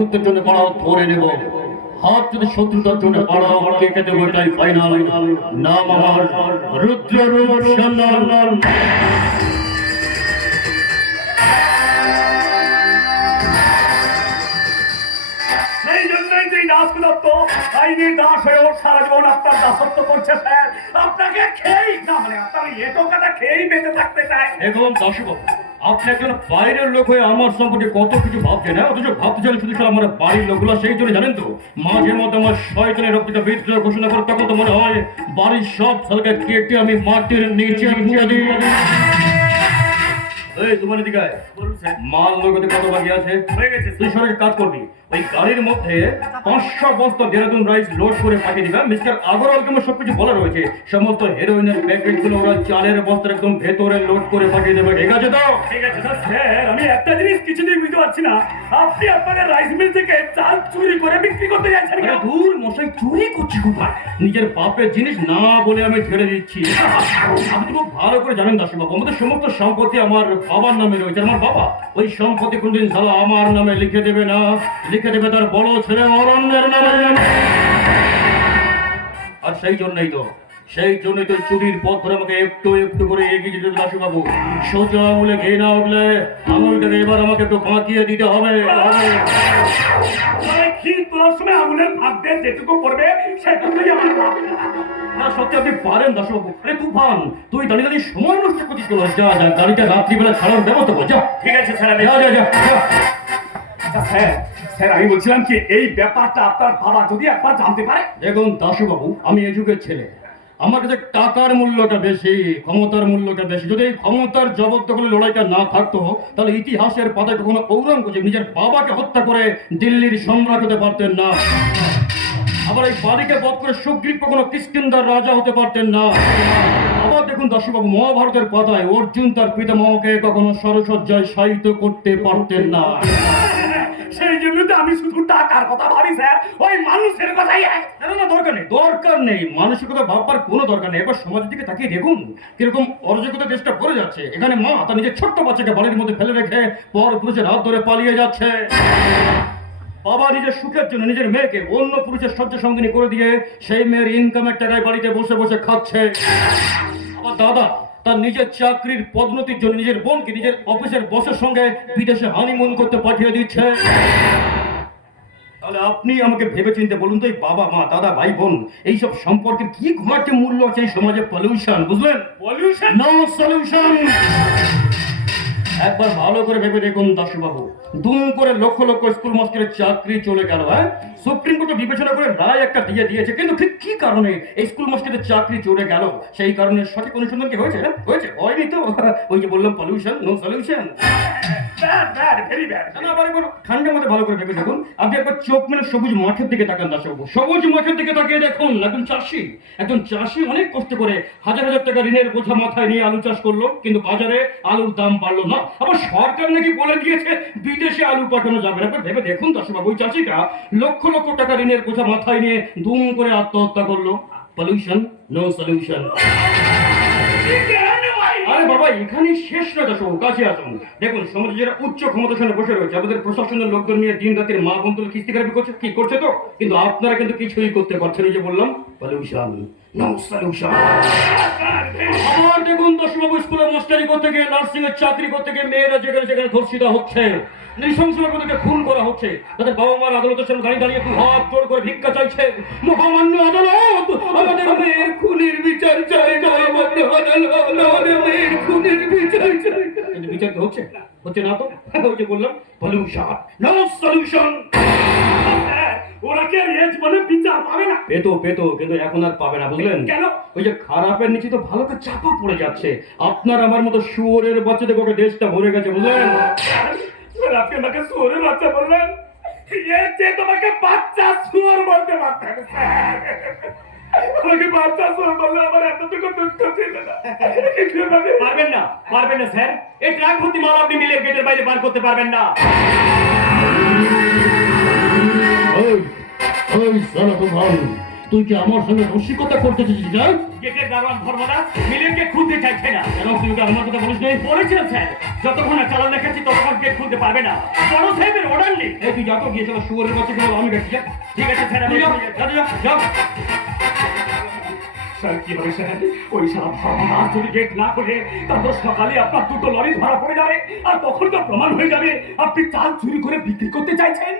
শত্রুত্বের জন্য পাড়াও ধরে নেব। হাত যদি শত্রুতার জন্য পাড়াও কেটে দেবো এটাই ফাইনাল নাম আমার দাস সারা জীবন আপনার দাসত্ব করছে স্যার। আপনাকে খেয়েই না মানে আপনার এ টোকাটা খেয়েই বেঁচে থাকতে চায়। এবং দাসবাবু আপনি একজন বাইরের লোক হয়ে আমার সম্পর্কে কত কিছু ভাবছেন হ্যাঁ? অথচ চাইলে শুধু শুধু আমার বাড়ির লোকগুলো সেই জন্য জানেন তো মাঝে মধ্যে আমার শয়তানের রক্তিটা বিদ্রোহ ঘোষণা করে তখন তো মনে হয় বাড়ির সব ছেলেকে কেটে আমি মাটির নিচে এই তোমার দিকে মাল নগদে কত বাকি আছে? হয়ে গেছে তুই সরকারি কাজ করবি। ওই গাড়ির মধ্যে পাঁচশো বস্তা দেরাদুন রাইস লোড করে পাঠিয়ে দিবে মিস্টার আগরওয়ালকে আমার সবকিছু বলা রয়েছে। সমস্ত হেরোইনের প্যাকেটগুলো ওরা চালের বস্তার একদম ভেতরে লোড করে পাঠিয়ে দেবে। ঠিক আছে তো? ঠিক আছে স্যার স্যার আমি একটা জিনিস কিছুতেই বুঝতে পারছি না। আপনি আপনাদের রাইস মিল থেকে চাল চুরি করে বিক্রি করতে যাচ্ছেন কেন? দূর মশাই চুরি করছি কোথায়? নিজের বাপের জিনিস না বলে আমি ছেড়ে দিচ্ছি। আপনি খুব ভালো করে জানেন দাসবাবু আমাদের সমস্ত সম্পত্তি আমার বাবার নামে রয়েছে। আমার বাবা ওই সম্পত্তি কোনদিন সালা আমার নামে লিখে দেবে না। লিখে দেবে তার বড় ছেলে অরণ্যের নামে আর সেই জন্যই তো সেই জন্যই তো চুরির পথ ধরে আমাকে একটু একটু করে এগিয়ে যেতে হবে দাসবাবু সোজা আঙুলে ঘে না উঠলে আঙুলটাকে এবার আমাকে একটু বাঁকিয়ে দিতে হবে। তোলার সময় আগুনের ভাগ দিয়ে যেটুকু পড়বে সেটুকুই আমার না সত্যি আপনি পারেন দাসবাবু আরে তুফান তুই দাঁড়িয়ে দাঁড়িয়ে সময় নষ্ট করছিস কেন? যা যা গাড়িটা রাত্রিবেলা ছাড়ার ব্যবস্থা কর যা। ঠিক আছে আমি যা যা যা যা। স্যার, আমি বলছিলাম কি, এই ব্যাপারটা আপনার বাবা যদি একবার জানতে পারে। দেখুন দাসবাবু, আমি এই যুগের ছেলে। আমার কাছে টাকার মূল্যটা বেশি, ক্ষমতার মূল্যটা বেশি। যদি এই ক্ষমতার জবরদখলে লড়াইটা না থাকতো, তাহলে ইতিহাসের পাতায় কখনো ঔরঙ্গজেব নিজের বাবাকে হত্যা করে দিল্লির সম্রাট হতে পারতেন না। আবার এই বাড়িকে বধ করে সুগ্রীব কখনো কিষ্কিন্দার রাজা হতে পারতেন না। আবার দেখুন দর্শকবাবু মহাভারতের পাতায় অর্জুন তার পিতামহকে কখনো সরসজ্জায় সাহিত্য করতে পারতেন না। সেই জন্য তো আমি শুধু টাকার কথা ভাবি স্যার। ওই মানুষের কথাই। না না, দরকার নেই দরকার নেই। মানুষের কথা ভাববার কোনো দরকার নেই। এবার সমাজের দিকে তাকিয়ে দেখুন কীরকম অরাজকতা দেশটা পড়ে যাচ্ছে। এখানে মা তার নিজের ছোট্ট বাচ্চাকে বাড়ির মধ্যে ফেলে রেখে পর পুরুষের হাত ধরে পালিয়ে যাচ্ছে। বাবা নিজের সুখের জন্য নিজের মেয়েকে অন্য পুরুষের সহ্য সঙ্গিনী করে দিয়ে সেই মেয়ের ইনকামের টাকায় বাড়িতে বসে বসে খাচ্ছে। আমার দাদা তার নিজের চাকরির পদোন্নতির জন্য নিজের বোনকে নিজের অফিসের বসের সঙ্গে বিদেশে হানিমুন করতে পাঠিয়ে দিচ্ছে। তাহলে আপনি আমাকে ভেবে চিনতে বলুন তো এই বাবা মা দাদা ভাই বোন এইসব সম্পর্কে কি ঘুমাতে মূল্য আছে এই সমাজে? পলিউশন বুঝলেন? পলিউশন নো সলিউশন একবার ভালো করে ভেবে দেখুন দাসবাবু দুম করে লক্ষ লক্ষ স্কুল মাস্টারের চাকরি চলে গেল হ্যাঁ? সুপ্রিম কোর্টে বিবেচনা করে রায় একটা দিয়ে দিয়েছে। কিন্তু ঠিক কি কারণে এই স্কুল মাস্টারের চাকরি চলে গেল? সেই কারণে সঠিক অনুসন্ধান কি হয়েছে? হ্যাঁ? হয়েছে? হয়নি তো? ওই যে বললাম পলিউশন নো সলিউশন ভালো করে ভেবে দেখুন। আপনি একবার চোখ মেলে সবুজ মাঠের দিকে তাকান দাসবাবু সবুজ মাঠের দিকে তাকিয়ে দেখুন একজন চাষি। একজন চাষি অনেক কষ্ট করে হাজার হাজার টাকা ঋণের বোঝা মাথায় নিয়ে আলু চাষ করল কিন্তু বাজারে আলুর দাম বাড়লো না। আবার সরকার নাকি বলে দিয়েছে, বিদেশে আলু পাঠানো যাবে না। ভেবে দেখুন দাসবাবু ওই চাষিটা লক্ষ লক্ষ টাকা ঋণের কোথা মাথায় নিয়ে দুম করে আত্মহত্যা করল। পলিউশন নো সলিউশন আরে বাবা এখানে শেষ না দর্শক কাছে আসুন। দেখুন সমাজে যারা উচ্চ ক্ষমতাসনে বসে রয়েছে। আমাদের প্রশাসনের লোকজন নিয়ে দিন রাতের মা বন্ধুল কিস্তিকারি করছে, কি করছে তো? কিন্তু আপনারা কিন্তু কিছুই করতে পারছেন যে বললাম। পলিউশন নো সলিউশন আমার দেখুন, দশবাবু স্কুলে মাস্টারি করতে গিয়ে নার্সিং এর চাকরি করতে গিয়ে মেয়েরা যেখানে যেখানে ধর্ষিতা হচ্ছে। নৃশংসভাবে খুন করা হচ্ছে। তাদের বাবা মার আদালতের সামনে দাঁড়িয়ে দাঁড়িয়ে হাত জোর করে ভিক্ষা চাইছে। মহামান্য আদালত, আমাদের মেয়ের খুনের বিচার চাই। হচ্ছে? হচ্ছে না তো? ওই যে বললাম পলিউশন নো সলিউশন ওরা কি আর এ জীবনে বিচার পাবে না? পেতো পেতো কিন্তু এখন আর পাবে না বুঝলেন? কেন? ওই যে খারাপের নিচে তো ভালোকে চাপা পড়ে যাচ্ছে। আপনার আমার মতো শুয়োরের বাচ্চাদের গোটা দেশটা ভরে গেছে বুঝলেন? আপনি আমাকে শুয়োরের বাচ্চা বললেন এর তোমাকে বাচ্চা শুয়োর বলতে পারতেন আমাকে বাচ্চা শুয়োর বললে আমার এতটুকু দুঃখ ছিল না। আমি পারবেন না? পারবেন না স্যার। এই ট্রাক ভর্তি মাল আপনি মিলে গেটের বাইরে বার করতে পারবেন না। ওই ওই সালা তুফান তুই কি আমার সঙ্গে রসিকতা করতে চাইছিস গেটের দারোয়ান ধর্মদা গেট খুলতে চাইছে না। কেন তুই আমার কথা বলিস নাই? বলেছিলেন স্যার যতক্ষণ না চালান দেখাচ্ছি ততক্ষণ গেট খুলতে পারবে না। বড় সাহেবের অর্ডার নেই এই তুই যা তো গিয়ে চলো শুয়ারের বাচ্চা আমি দেখছি ঠিক আছে স্যার আমি তুই যা, এক্ষুনি যা, যাচ্ছি। যা, যা। না করে তারপর সকালে আপনার দুটো ভাড়া পড়ে যাবে, আর তখন প্রমাণ হয়ে যাবে? আপনি চাল চুরি করে বিক্রি করতে চাইছেন?